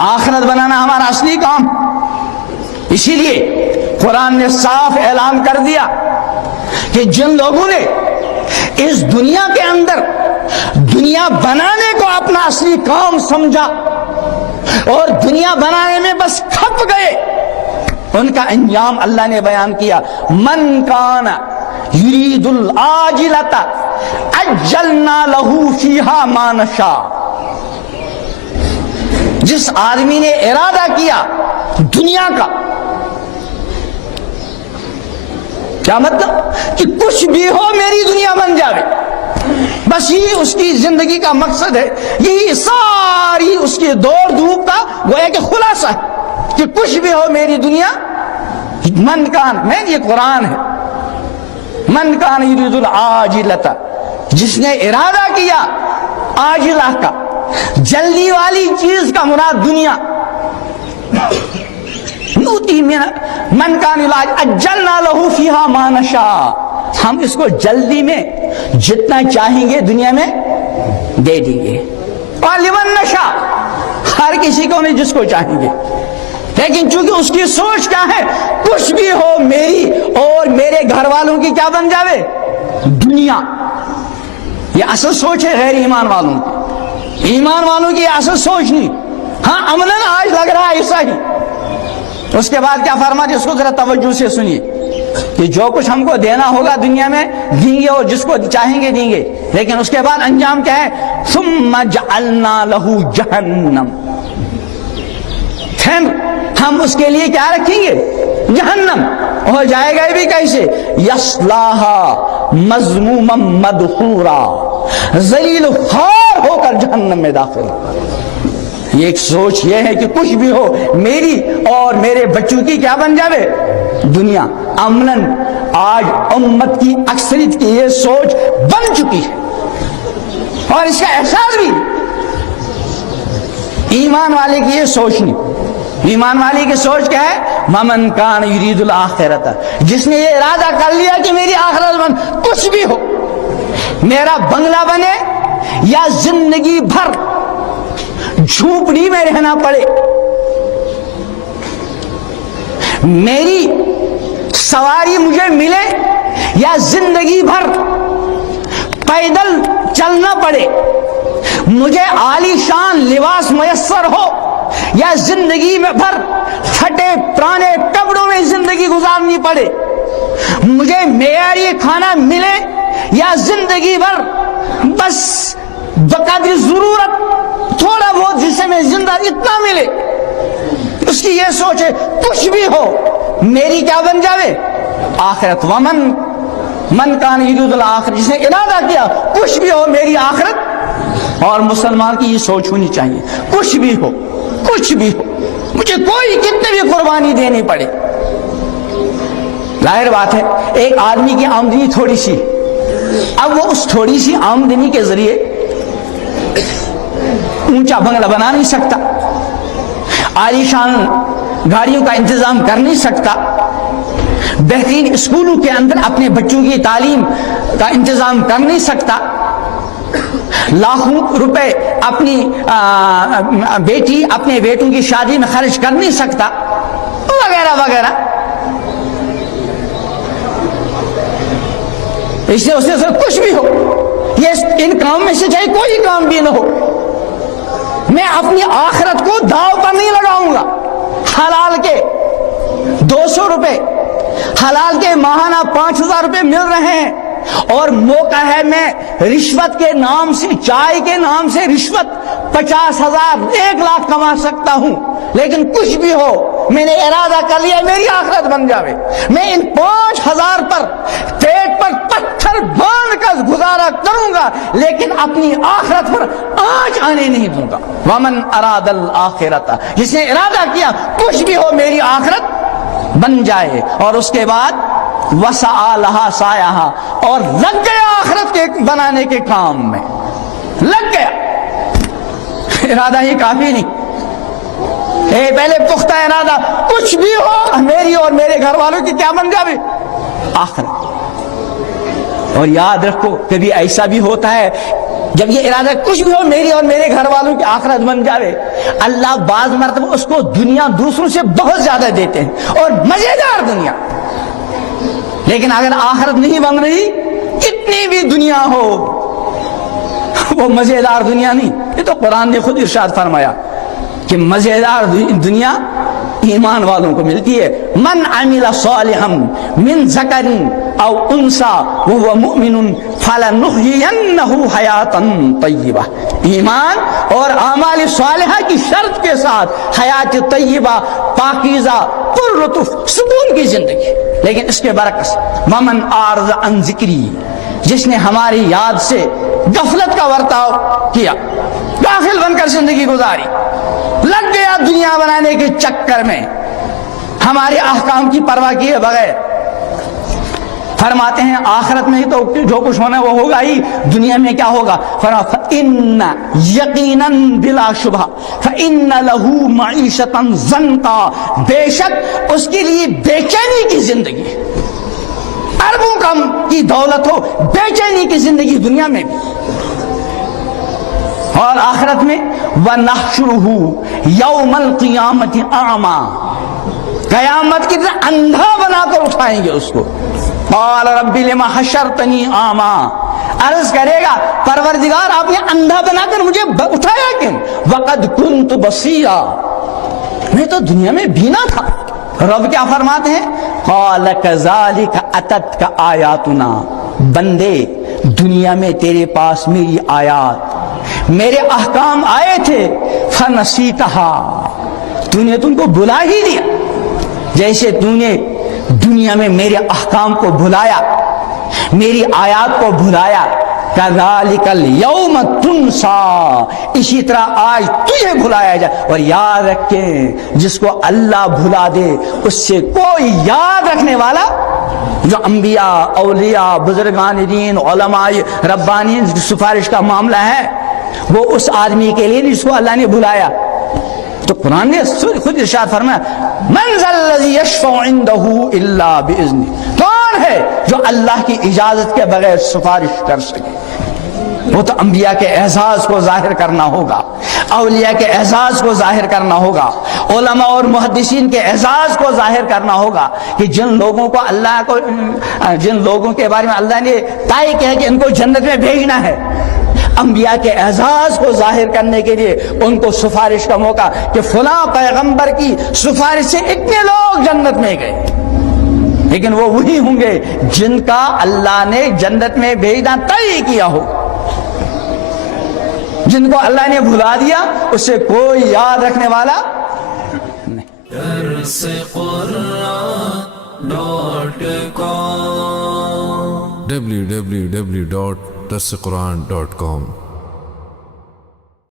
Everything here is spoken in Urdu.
آخرت بنانا ہمارا اصلی کام. اسی لیے قرآن نے صاف اعلان کر دیا کہ جن لوگوں نے اس دنیا کے اندر دنیا بنانے کو اپنا اصلی کام سمجھا اور دنیا بنانے میں بس کھپ گئے، ان کا انجام اللہ نے بیان کیا. من کان یرید العاجلۃ عجلنا لہ فیہا ما نشاء. جس آدمی نے ارادہ کیا دنیا کا، کیا مطلب کہ کچھ بھی ہو میری دنیا بن جاوے، بس یہی اس کی زندگی کا مقصد ہے، یہی ساری اس کی دوڑ دھوپ کا گویا کہ خلاصہ ہے کہ کچھ بھی ہو میری دنیا. من کان میں یہ قرآن ہے. من کان یرید العاجلۃ، جس نے ارادہ کیا عاجلہ کا، جلدی والی چیز کا مراد دنیا. نوتی من کان اجلنا لہ فیہا ما نشاء، ہم اس کو جلدی میں جتنا چاہیں گے دنیا میں دے دیں گے. اور لمن نشاء، ہر کسی کو نہیں جس کو چاہیں گے. لیکن چونکہ اس کی سوچ کیا ہے، کچھ بھی ہو میری اور میرے گھر والوں کی کیا بن جاوے دنیا. یہ اصل سوچ ہے غیر ایمان والوں کی. ایمان والوں کی اصل سوچ نہیں. ہاں عملاً آج لگ رہا ہے ایسا ہی. اس کے بعد کیا فرماتے اس کو ذرا توجہ سے سنیے کہ جو کچھ ہم کو دینا ہوگا دنیا میں دیں گے اور جس کو چاہیں گے دیں گے، لیکن اس کے بعد انجام کیا ہے؟ ثم جعلنا لہ جہنم، پھر ہم اس کے لیے کیا رکھیں گے؟ جہنم. ہو جائے گا بھی کیسے؟ یصلاھا مذموما مدحورا، ذلیل خوار ہو کر جہنم میں داخل. یہ ایک سوچ یہ ہے کہ کچھ بھی ہو میری اور میرے بچوں کی کیا بن جاوے دنیا. عملاً آج امت کی اکثریت کی یہ سوچ بن چکی ہے اور اس کا احساس بھی. ایمان والے کی یہ سوچ نہیں. ایمان والے کی سوچ کیا ہے؟ ممن کان یرید الآخرۃ، جس نے یہ ارادہ کر لیا کہ میری آخرت بن، کچھ بھی ہو، میرا بنگلہ بنے یا زندگی بھر جھوپڑی میں رہنا پڑے، میری سواری مجھے ملے یا زندگی بھر پیدل چلنا پڑے، مجھے عالی شان لباس میسر ہو یا زندگی میں بھر پھٹے پرانے کپڑوں میں زندگی گزارنی پڑے، مجھے معیاری کھانا ملے یا زندگی بھر بس بقدر ضرورت تھوڑا بہت جسے میں زندہ اتنا ملے، اس کی یہ سوچ ہے کچھ بھی ہو میری کیا بن جاوے آخرت. من کان یرید الآخرۃ، جس نے ارادہ کیا کچھ بھی ہو میری آخرت. اور مسلمان کی یہ سوچ ہونی چاہیے کچھ بھی ہو، کچھ بھی ہو، مجھے کوئی کتنے بھی قربانی دینی پڑے. ظاہر بات ہے ایک آدمی کی آمدنی تھوڑی سی، اب وہ اس تھوڑی سی آمدنی کے ذریعے اونچا بنگلہ بنا نہیں سکتا، عالی شان گاڑیوں کا انتظام کر نہیں سکتا، بہترین اسکولوں کے اندر اپنے بچوں کی تعلیم کا انتظام کر نہیں سکتا، لاکھوں روپے اپنی بیٹی اپنے بیٹوں کی شادی میں خرچ کر نہیں سکتا، وغیرہ وغیرہ. اس لیے اسے کچھ بھی ہو، یہ ان کام میں سے چاہے کوئی کام بھی نہ ہو، میں اپنی آخرت کو داؤ پر نہیں لگاؤں گا. حلال کے 200 روپے، حلال کے ماہانہ 5000 روپے مل رہے ہیں اور موقع ہے میں رشوت کے نام سے، چائے کے نام سے رشوت 50,000 1 لاکھ کما سکتا ہوں، لیکن کچھ بھی ہو میں نے ارادہ کر لیا میری آخرت بن جاوے، میں ان 5000 پر پیٹ پر پتھر باندھ کر گزارا کروں گا لیکن اپنی آخرت پر آنچ آنے نہیں دوں گا. ومن اراد الآخرۃ، جس نے ارادہ کیا کچھ بھی ہو میری آخرت بن جائے، اور اس کے بعد وسعى لها سعيها، اور لگ گیا آخرت کے بنانے کے کام میں، لگ گیا. ارادہ ہی کافی نہیں، پہلے پختہ ارادہ کچھ بھی ہو میری اور میرے گھر والوں کی کیا بن جائے آخرت. اور یاد رکھو کبھی ایسا بھی ہوتا ہے جب یہ ارادہ کچھ بھی ہو میری اور میرے گھر والوں کی آخرت بن جاوے، اللہ بعض مرتبہ اس کو دنیا دوسروں سے بہت زیادہ دیتے ہیں اور مزیدار دنیا. لیکن اگر آخرت نہیں بن رہی، کتنی بھی دنیا ہو وہ مزیدار دنیا نہیں. یہ تو قرآن نے خود ارشاد فرمایا کہ مزیدار دنیا ایمان والوں کو ملتی ہے. من عمل صالحا من ذکر او انثى وهو مؤمن فلنحيينه حیاتا طیبہ. ایمان اور اعمال صالحہ کی شرط کے ساتھ حیات طیبہ، پاکیزہ، پرلطف، سکون کی زندگی. لیکن اس کے برعکس ومن اعرض عن ذکری، جس نے ہماری یاد سے غفلت کا ورتاؤ کیا، غافل بن کر زندگی گزاری، لگ گیا دنیا بنانے کے چکر میں، ہمارے احکام کی پرواہ کیے بغیر. فرماتے ہیں آخرت میں ہی تو جو کچھ ہونا ہے وہ ہوگا ہی، دنیا میں کیا ہوگا؟ فَإِنَّ يَقِينًا بلا شبہ فَإِنَّ لَهُ مَعِيشَةً ضَنْكًا، بے شک اس کے لیے بے چینی کی زندگی، اربوں کم کی دولت ہو، بے چینی کی زندگی دنیا میں بھی. اور آخرت میں وَنَحْشُرُهُ يَوْمَ الْقِيَامَةِ أَعْمَى، قیامت کی طرح اندھا بنا کر اٹھائیں گے اس کو. قال رب لما حشرتنی اعمى، عرض کرے گا پروردگار آپ نے اندھا بنا کر مجھے اٹھایا کیوں؟ وقد كنت بصیرا، میں تو دنیا میں بینا تھا. رب کیا فرماتے ہیں؟ قال كذلك اتتك آیاتنا، بندے دنیا میں تیرے پاس میری آیات، میرے احکام آئے تھے، فنسیتها، تو نے تم کو بلا ہی دیا. جیسے تو نے دنیا میں میرے احکام کو بھلایا، میری آیات کو بھلایا، کذالک الیوم تنسیٰ، اسی طرح آج تجھے بھلایا جائے. اور یاد رکھیں جس کو اللہ بھلا دے اس سے کوئی یاد رکھنے والا، جو انبیاء، اولیاء، بزرگان دین، علماء ربانی کی سفارش کا معاملہ ہے، وہ اس آدمی کے لیے جس کو اللہ نے بھلایا. تو قرآن نے خود ارشاد فرمایا من ذا الذی یشفع عندہ الا باذنہ، کون ہے جو اللہ کی اجازت کے بغیر سفارش کر سکے؟ وہ تو انبیاء کے اعزاز کو ظاہر کرنا ہوگا، اولیاء کے اعزاز کو ظاہر کرنا ہوگا، علماء اور محدثین کے اعزاز کو ظاہر کرنا ہوگا کہ جن لوگوں کو اللہ کو، جن لوگوں کے بارے میں اللہ نے طے کیا کہ ان کو جنت میں بھیجنا ہے، انبیاء کے اعزاز کو ظاہر کرنے کے لیے ان کو سفارش کا موقع کہ فلاں پیغمبر کی سفارش سے اتنے لوگ جنت میں گئے. لیکن وہ وہی ہوں گے جن کا اللہ نے جنت میں بھیجنا طے کیا ہو. جن کو اللہ نے بھلا دیا اس سے کوئی یاد رکھنے والا نہیں. www.darsequran.com